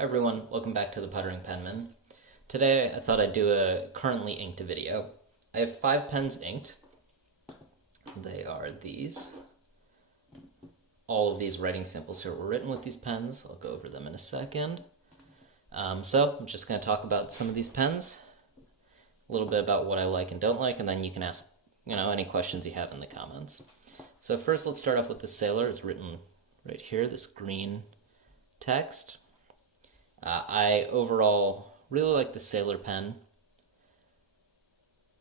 Hi everyone, welcome back to the Puttering Penman. Today I thought I'd do a currently inked video. I have 5 pens inked. They are these. All of these writing samples here were written with these pens. I'll go over them in a second. So I'm just going to talk about some of these pens, a little bit about what I like and don't like, and then you can ask any questions you have in the comments. So first let's start off with the Sailor. It's written right here, this green text. I overall really like the Sailor pen.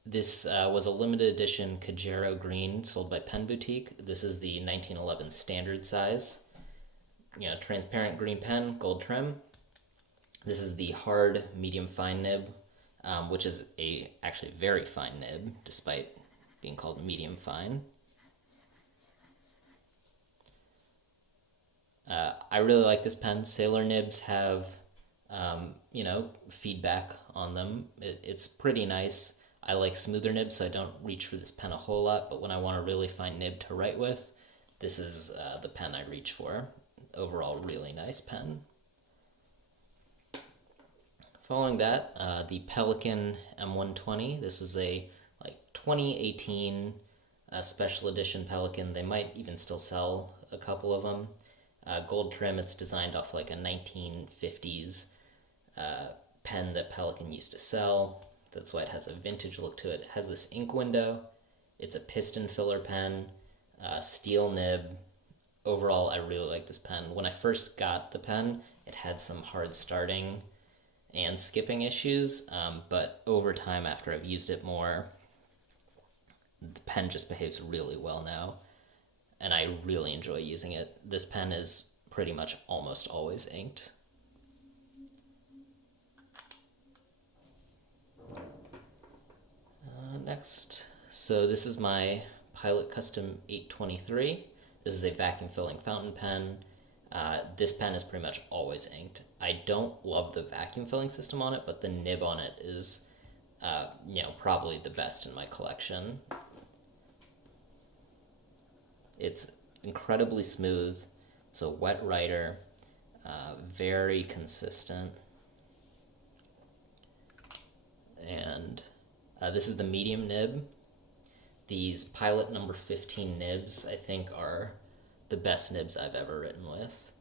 This was a limited edition Kajero green sold by Pen Boutique. This is the 1911 standard size. Transparent green pen, gold trim. This is the hard medium fine nib, which is actually very fine nib, despite being called medium fine. I really like this pen. Sailor nibs have feedback on them. It's pretty nice. I like smoother nibs, so I don't reach for this pen a whole lot, but when I want a really fine nib to write with, this is the pen I reach for. Overall, really nice pen. Following that, the Pelican M120. This is a 2018 special edition Pelican. They might even still sell a couple of them. Gold trim. It's designed off like a 1950s pen that Pelican used to sell. That's why it has a vintage look to it. It has this ink window. It's a piston filler pen, steel nib. Overall, I really like this pen. When I first got the pen, it had some hard starting and skipping issues, but over time, after I've used it more, the pen just behaves really well now, and I really enjoy using it. This pen is pretty much almost always inked. Next, so this is my Pilot Custom 823. This is a vacuum filling fountain pen. This pen is pretty much always inked. I don't love the vacuum filling system on it, but the nib on it is, probably the best in my collection. It's incredibly smooth. It's a wet writer, very consistent. And this is the medium nib. These Pilot number 15 nibs, I think, are the best nibs I've ever written with.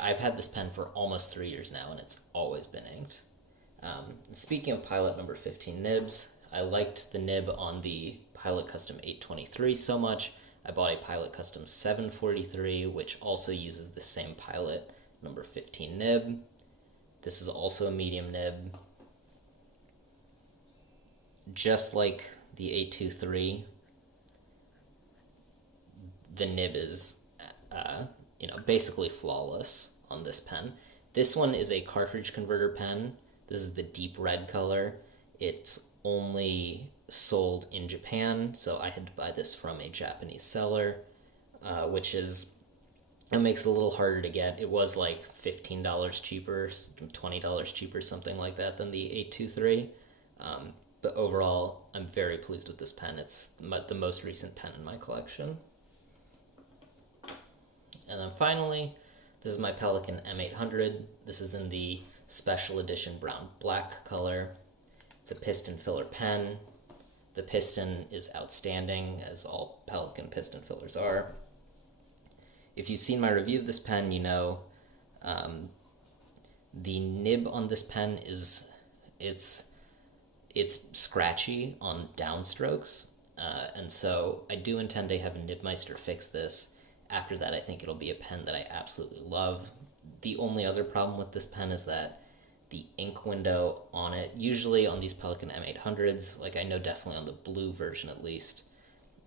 I've had this pen for almost 3 years now, and it's always been inked. Speaking of Pilot number 15 nibs, I liked the nib on the Pilot Custom 823 so much, I bought a Pilot Custom 743, which also uses the same Pilot number 15 nib. This is also a medium nib. Just like the 823, the nib is, basically flawless on this pen. This one is a cartridge converter pen. This is the deep red color. It's only sold in Japan, so I had to buy this from a Japanese seller, which makes it a little harder to get. It was like $15 cheaper, $20 cheaper, something like that, than the 823. But overall, I'm very pleased with this pen. It's the most recent pen in my collection. And then finally, this is my Pelican M800. This is in the special edition brown black color. It's a piston filler pen. The piston is outstanding, as all Pelican piston fillers are. If you've seen my review of this pen, you know the nib on this pen it's scratchy on downstrokes, and so I do intend to have a Nibmeister fix this. After that, I think it'll be a pen that I absolutely love. The only other problem with this pen is that the ink window on it, usually on these Pelican M800s, I know definitely on the blue version at least,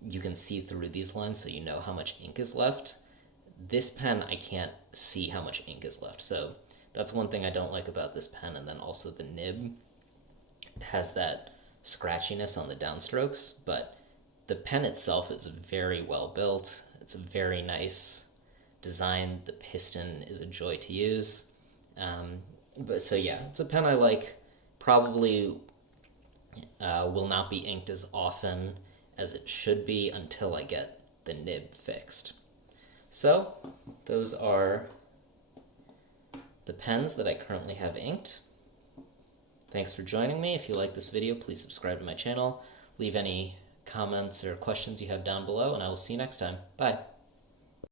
you can see through these lines so you know how much ink is left. This pen, I can't see how much ink is left, so that's one thing I don't like about this pen. And then also the nib has that scratchiness on the downstrokes, but the pen itself is very well built. It's a very nice design. The piston is a joy to use. It's a pen I like. Probably will not be inked as often as it should be until I get the nib fixed. So those are the pens that I currently have inked. Thanks for joining me. If you like this video, please subscribe to my channel. Leave any comments or questions you have down below, and I will see you next time. Bye.